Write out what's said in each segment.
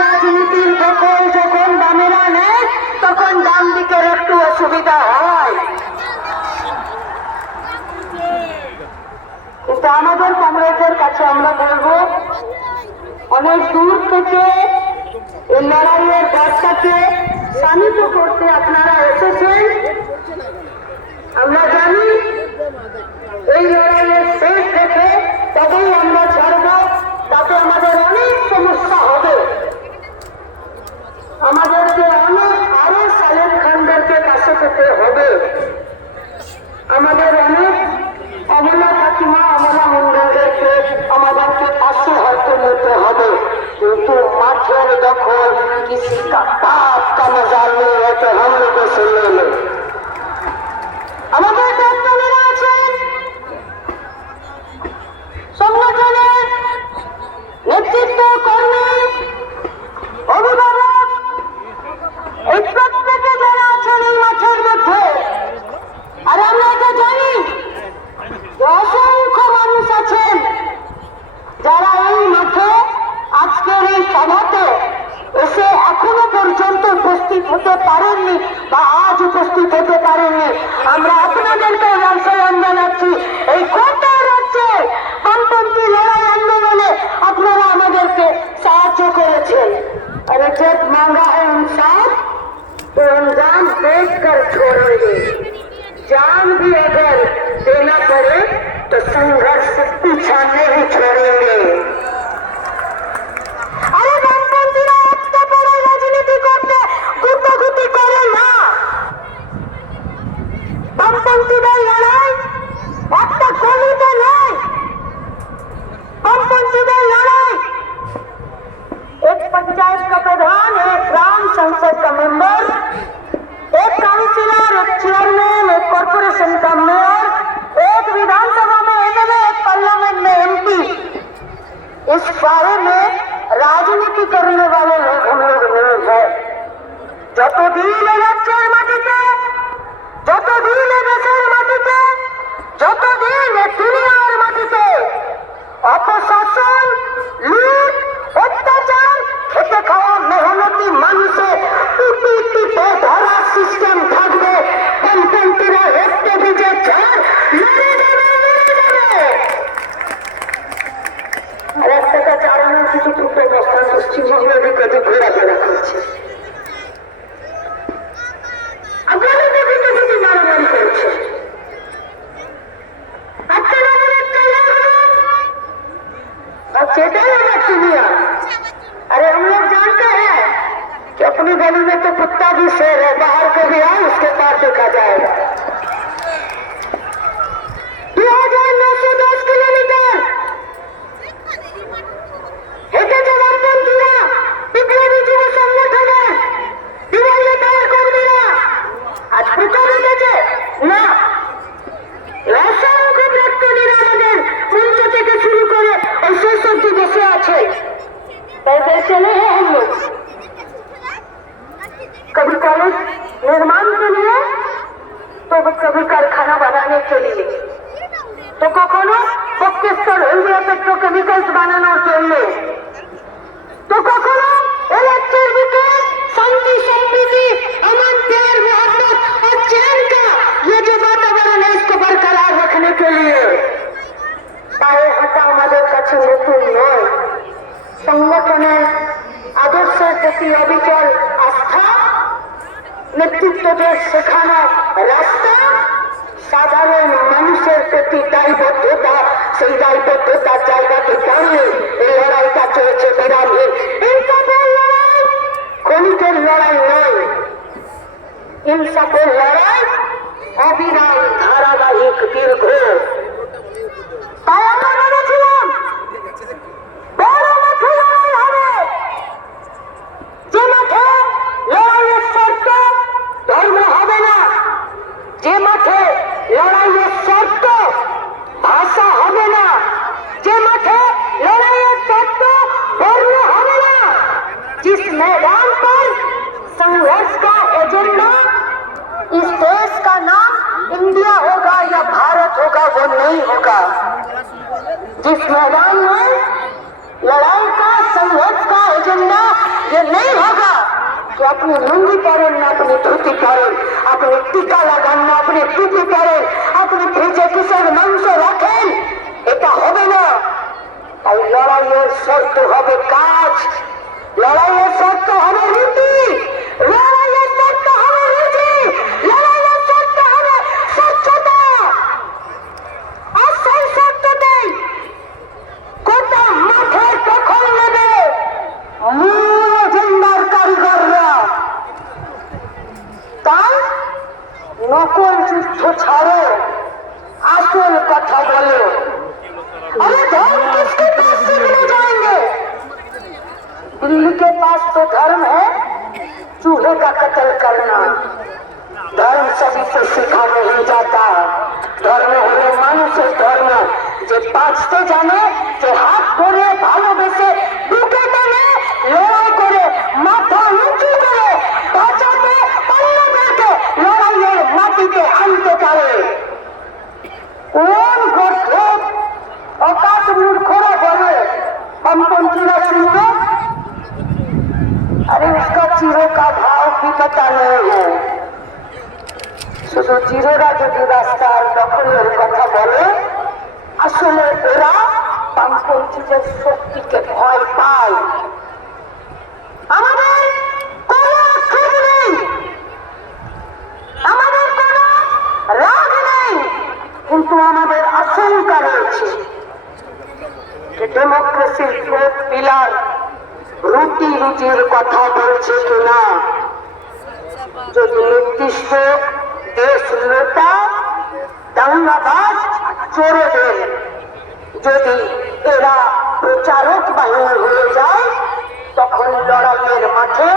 রাজনীতির দখল যখন বামেরা নেয়, তখন ডান দিকের একটু অসুবিধা হয়। কিন্তু আমাদের কংগ্রেসের কাছে আমরা বলব, অনেক দূর থেকে এই লড়াইয়ের বার্তাকে করতে আপনারা এসেছেন। पूछे अरे जब मांगा है इंसान तो अंजाम देख कर छोड़ेंगे जान भी अगर देना पड़े तो संघर्ष पीछा नहीं छोड़ेंगे বামপন্থীরা সমাজের ভিতরে लड़ाई का संघर्ष का एजेंडा ये नहीं होगा कि अपनी लुंगी पहन ना अपनी धोती पहन अपनी टीका লাগান না আপনি টুপি পরেন আপনি ভেজে কিসের মাংস রাখেন এটা হবে না তাই লড়াইয়ের শর্ত হবে কাজ লড়াইয়ের শর্ত হবে রীতি পিলার রুটি রুটির কথা বলছে কিনা? যদি নির্দিষ্ট দেশ নেতা দাঙ্গাবাজ চোরেদের যদি এরা প্রচারক বাহিনী হয়ে যায়, তখন লড়াইয়ের মাঠে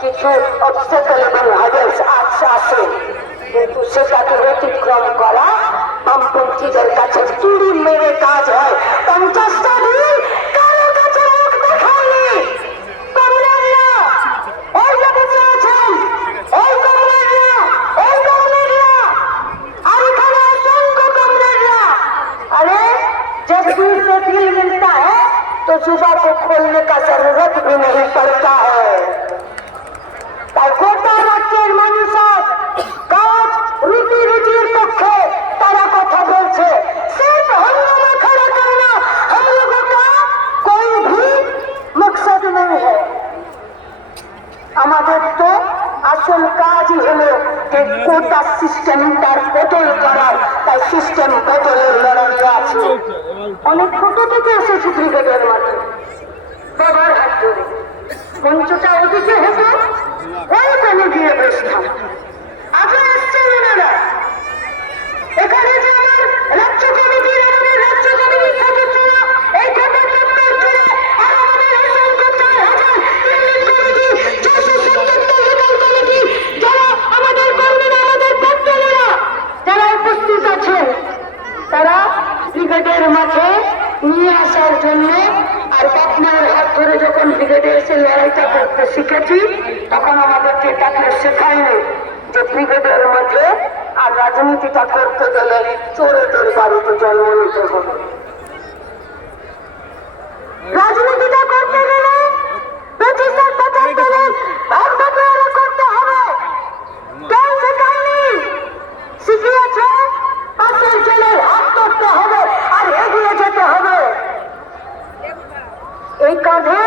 কিছু অবস্টেকল এবং হাজার্স আছে। আসে কিন্তু সেটাকে অতিক্রম করা বামপন্থীদের কাছে চুরি মেরে কাজ হয়। পঞ্চাশটা দিন যে কোটা সিস্টেমটার বদল করার তাই সিস্টেম বদলের লড়াই আছে। অনেক ছোট থেকে এসেছি ক্রিকেটের মাঠে। বাবার হাত ধরে। মঞ্চটা ওদিকে হতো ওইখানে গিয়ে বসতাম আজও এসছেন এখানে যে আমার রাজ্য মাঠে নিয়ে আসার জন্য আর পাটনার হাত ধরে যখন ব্রিগেডে এসে লড়াইটা করতে শিখেছি, তখন আমাদেরকে তাকে শেখায়নি যে ব্রিগেডের মাঠে আর রাজনীতিটা করতে গেলে চোরেদের বাড়িতে জন্ম নিতে হবে। রাজনীতিটা করতে গেলে করতে হবে। কেউ শেখায়নি। শিখিয়েছে। এই কাঁধে,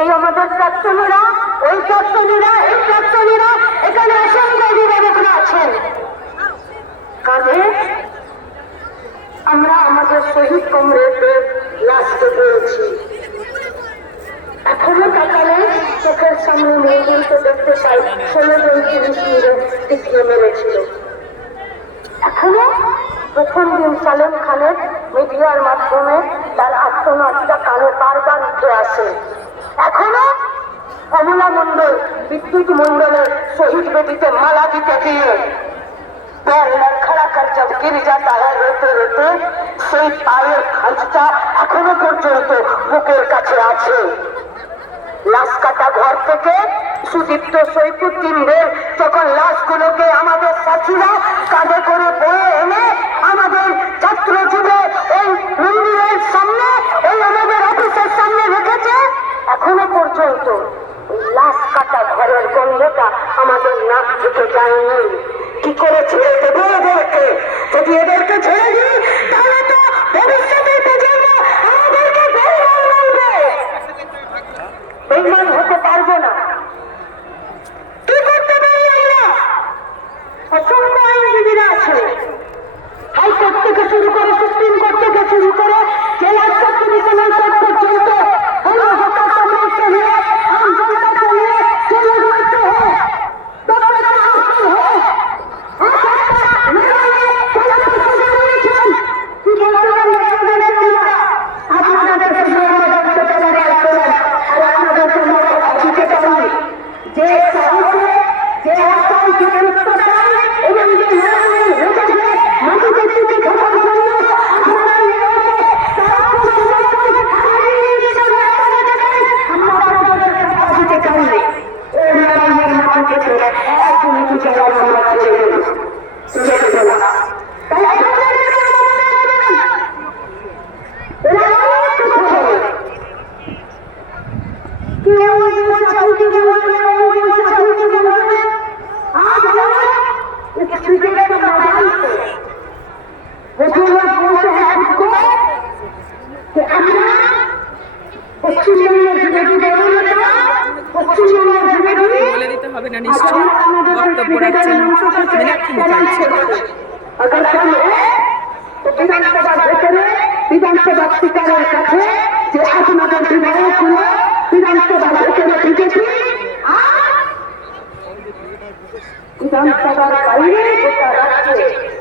এই আমাদের প্রাক্তনীরা ওই প্রাক্তনীরা এই প্রাক্তনীরা এখানে অসংখ্য অভিভাবকরা আছেন। কাঁধে আমরা আমাদের শহীদ কমরেডদের লাশকে পেয়েছি। এখনও তাকালে চোখের সামনে মেয়েদেরকে দেখতে পাই, ষোলো জন তিরিশ মিনিট পিছিয়ে মেরেছিল। এখনও প্রথম দিন সালেম খানের মিডিয়ার মাধ্যমে তার আত্মনাথটা কানে বারবার উঠে আসে। এখনও কমলা মন্ডল বিদ্যুৎ মন্ডলের শহীদ বেদিতে মালা দিতে দিয়ে সেই এখনও পর্যন্ত বুকের কাছে আছে। লাশ কাটা ঘর থেকে সুদীপ্ত যখন লাশগুলোকে আমাদের সাথীরা কাঁধে করে বয়ে এনে আমাদের ছাত্র যুবে ওই মন্দিরের সামনে ওই আমাদের অফিসের সামনে রেখেছে, এখনও পর্যন্ত লাশ কাটা ঘরের গন্ধটা আমাদের নাক থেকে যায়নি। কি করেছিল দেবে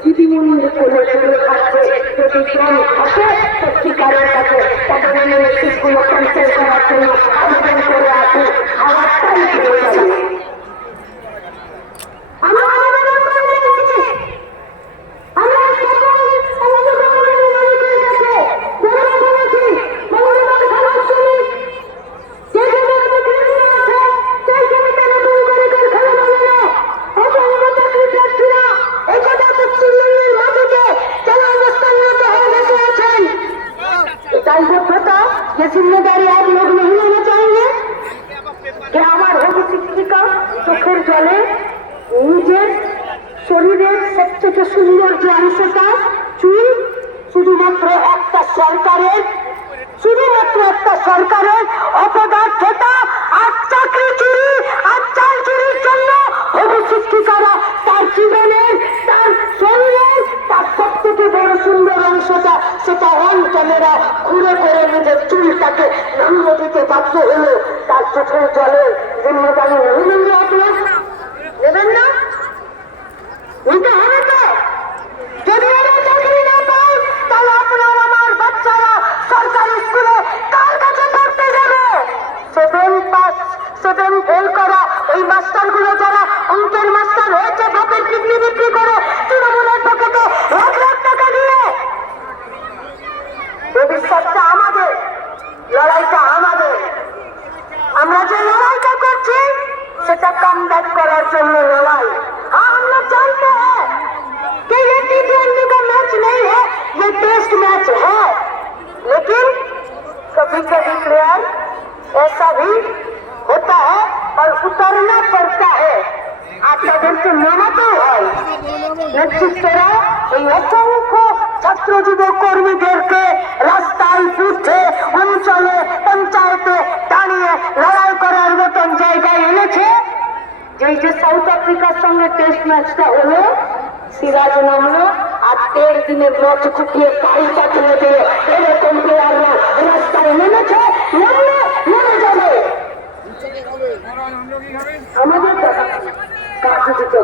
দিদিমণি ছেলেগুলো খাচ্ছে যদি থাকে সত্যিকারের কাছে তাদের ক্যান্সেল করার জন্য जिम्मेदारी आप लोग नहीं लेना चाहेंगे কে আমার অভিশিক্ষিকা চোখের জলে নিজের শরীরের সব থেকে সুন্দর যে অংশটা? চুল? শুধুমাত্র একটা সরকারের, শুধুমাত্র একটা সরকারের চলে ম্যাচটা হলো সিরাজ নামলো আর দেড় দিনের ম্যাচ খুঁটিয়ে পাড়িটা তুলে দিল। এরকম রাস্তায় নেমেছে আমাদের কাজ দিতে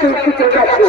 চলছে কাছে